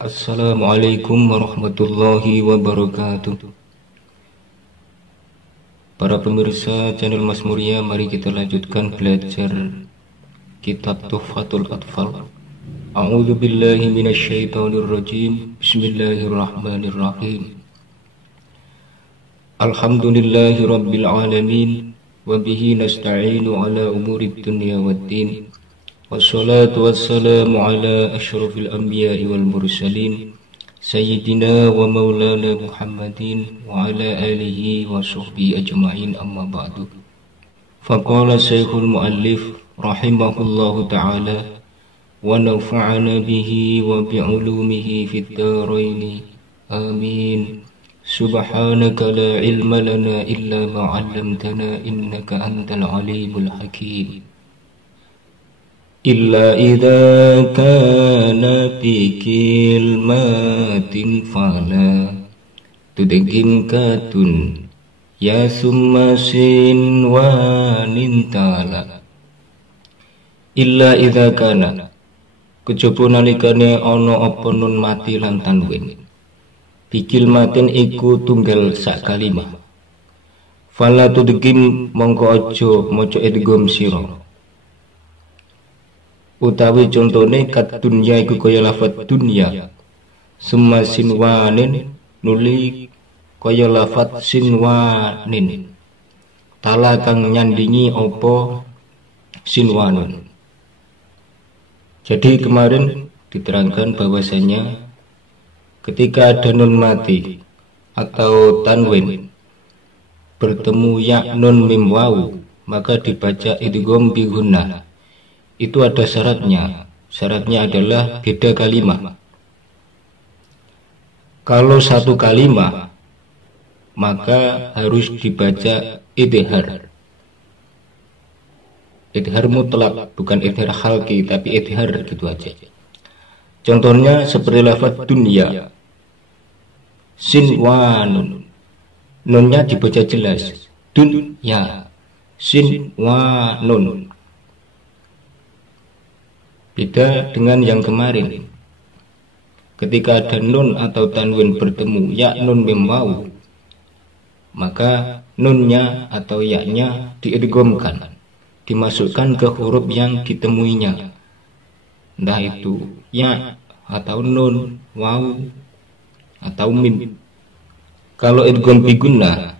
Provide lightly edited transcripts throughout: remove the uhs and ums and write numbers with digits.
Assalamualaikum warahmatullahi wabarakatuh. Para pemirsa channel Mas Muria, mari kita lanjutkan belajar kitab Tuhfatul Atfal. A'udzu billahi minasyaitonir rajim. Bismillahirrahmanirrahim. Alhamdulillahi rabbil alamin wa bihi nasta'inu ala umurid dunya waddin. Wassalatu wassalamu ala asyrafil anbiya'i wal mursalin Sayyidina wa maulana Muhammadin wa ala alihi wa sahbihi ajma'in, amma ba'du. Faqala syekhul muallif rahimahullahu ta'ala wa nafa'ana bihi wa bi'ulumihi fid dharaini amin. Subhanaka la ilma lana illa ma 'allamtana innaka antal alimul hakim. Illa idza kana fi kilmatin fala tudegim katun ya summasin wa nintala. Illa idza kana kejaba nalikane ana apa nun mati lan tanwin fi kilmatin iku tunggal sak kalimah fala tudegim mongko aja maca idgham sira. Utawi contone kat dunya iku kaya lafaz dunya summa sinwanin nuli kaya lafaz sinwanin tala kang nyandingi opo sinwanun. Jadi kemarin diterangkan bahwasanya ketika ada nun mati atau tanwin bertemu ya nun mim waw, maka dibaca idgham bi gunnah. Itu ada syaratnya. Syaratnya adalah beda kalimah. Kalau satu kalimah, maka harus dibaca idhar. Idhar mutlak, bukan idhar khalqi, tapi idhar gitu aja. Contohnya seperti lafaz dunya, sinwanun, nunnya dibaca jelas, dunya, sinwanun. Beda dengan yang kemarin. Ketika ada nun atau tanwin bertemu ya nun mim waw, maka nunnya atau yaknya diidghamkan, dimasukkan ke huruf yang ditemuinya, entah itu ya atau nun, waw atau mim. Kalau idgham bi gunnah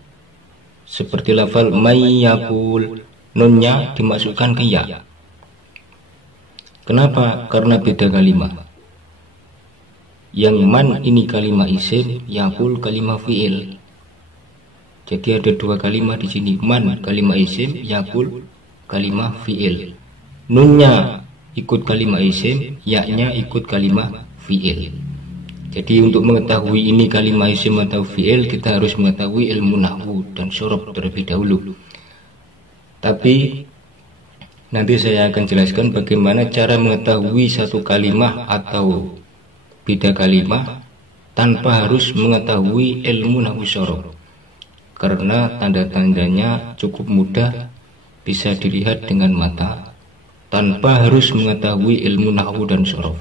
seperti lafal may yaqul, nunnya dimasukkan ke ya. Kenapa? Karena beda kalimah. Yang man ini kalimah isim, yaqul kalimah fi'il. Jadi ada dua kalimah di sini. Man kalimah isim, yaqul kalimah fi'il. Nunnya ikut kalimah isim, yaknya ikut kalimah fi'il. Jadi untuk mengetahui ini kalimah isim atau fi'il, kita harus mengetahui ilmu nahwu dan syaraf terlebih dahulu. Tapi nanti saya akan jelaskan bagaimana cara mengetahui satu kalimah atau beda kalimah tanpa harus mengetahui ilmu nahwu syaraf. Karena tanda-tandanya cukup mudah, bisa dilihat dengan mata tanpa harus mengetahui ilmu nahwu dan syaraf.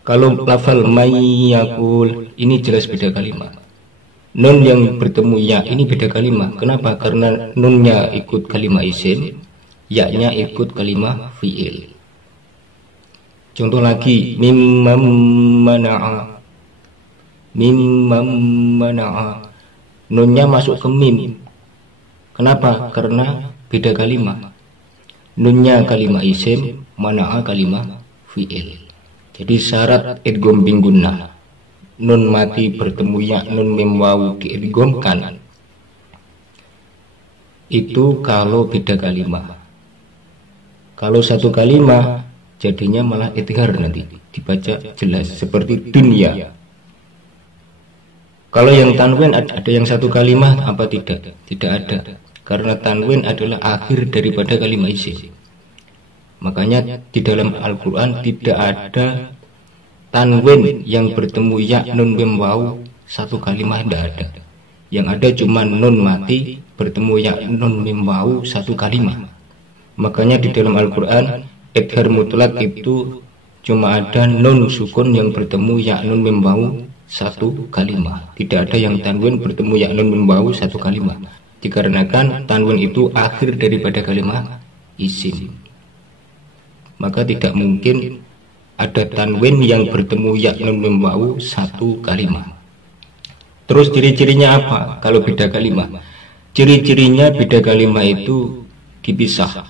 Kalau lafal may yaqul ini jelas beda kalimah. Nun yang bertemu ya ini beda kalimah. Kenapa? Karena nunnya ikut kalimah isim, yaknya ikut kalimah fi'il. Contoh lagi, mimman mana'a. Mimman mana'a, nunnya masuk ke mim. Kenapa? Karena beda kalimah. Nunnya kalimah isim, mana'a kalimah fi'il. Jadi syarat idgham bi gunnah, nun mati bertemu ya nun mim waw diidghamkan, itu kalau beda kalimah. Kalau satu kalimah jadinya malah idhar, nanti dibaca jelas seperti dunya. Kalau yang tanwin ada yang satu kalimah apa tidak? Tidak ada. Karena tanwin adalah akhir daripada kalimah isim. Makanya di dalam Al-Quran tidak ada tanwin yang bertemu ya nun mim waw satu kalimah, tidak ada. Yang ada cuma nun mati bertemu ya nun mim waw satu kalimah. Makanya di dalam Al-Quran idhar mutlak itu cuma ada nun sukun yang bertemu ya nun mim wawu satu kalimat. Tidak ada yang tanwin bertemu ya nun mim wawu satu kalimat, dikarenakan tanwin itu akhir daripada kalimat isim. Maka tidak mungkin ada tanwin yang bertemu ya nun mim wawu satu kalimat. Terus ciri-cirinya apa kalau beda kalimat? Ciri-cirinya beda kalimat itu dipisah.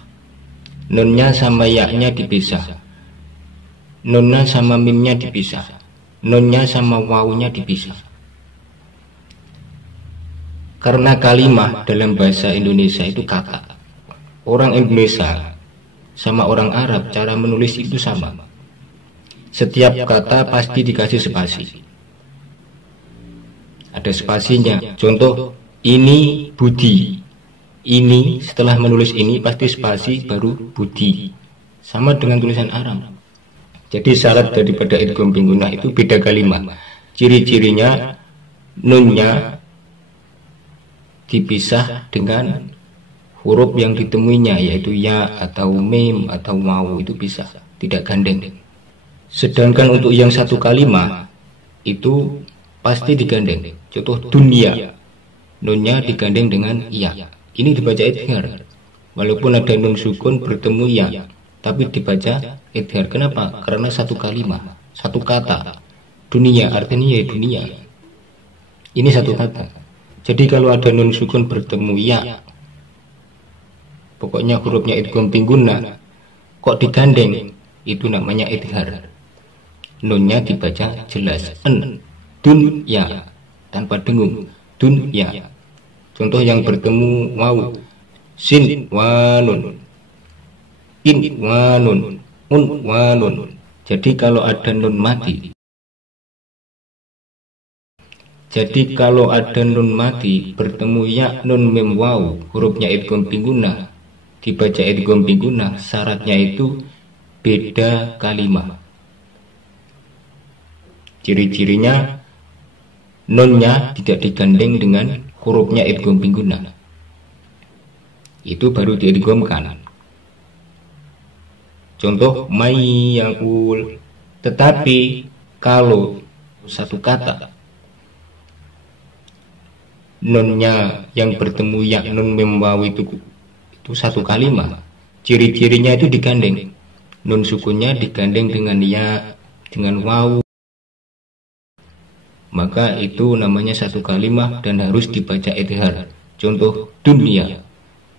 Nunnya sama ya-nya dipisah. Nunnya sama mimnya dipisah. Nunnya sama wawunya dipisah. Karena kalimat dalam bahasa Indonesia itu kata. Orang Indonesia sama orang Arab cara menulis itu sama. Setiap kata pasti dikasih spasi. Ada spasinya. Contoh, ini Budi. Ini setelah menulis ini pasti spasi baru Budi. Sama dengan tulisan Arab. Jadi syarat daripada idgham bin gunnah itu beda kalimat. Ciri-cirinya nunnya dipisah dengan huruf yang ditemuinya, yaitu ya atau mim atau wawu, itu pisah, tidak gandeng. Sedangkan untuk yang satu kalimat itu pasti digandeng. Contoh dunia, nunnya digandeng dengan ya. Ini dibaca idghar. Walaupun ada nun sukun bertemu ya, tapi dibaca idghar. Kenapa? Karena satu kalimat, satu kata. Dunia artinya ya dunia. Ini satu kata. Jadi kalau ada nun sukun bertemu ya, pokoknya hurufnya idgham bin gunnah, kok digandeng, itu namanya idghar. Nunnya dibaca jelas, dunya, tanpa dengung, dunya. Contoh yang bertemu wawu, sin wa nun, in wa nun, un wa nun. Jadi kalau ada nun mati, bertemu ya nun mim wawu, hurufnya idgham bin gunnah, dibaca idgham bin gunnah, syaratnya itu beda kalimat. Ciri-cirinya nunnya tidak digandeng dengan hurufnya idgham bin gunnah. Itu baru diidghamkan. Contoh may yaqul. Tetapi kalau satu kata nunnya yang bertemu ya nun mim wawu itu satu kalimat, ciri-cirinya itu digandeng. Nun sukunnya digandeng dengan ya, dengan wawu, maka itu namanya satu kalimat dan harus dibaca idghar. Contoh dunia,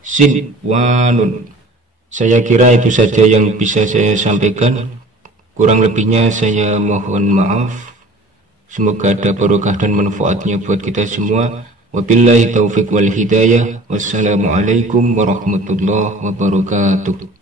sin wa nun. Saya kira itu saja yang bisa saya sampaikan. Kurang lebihnya saya mohon maaf. Semoga ada barokah dan manfaatnya buat kita semua. Wabillahi taufiq wal hidayah. Wassalamualaikum warahmatullahi wabarakatuh.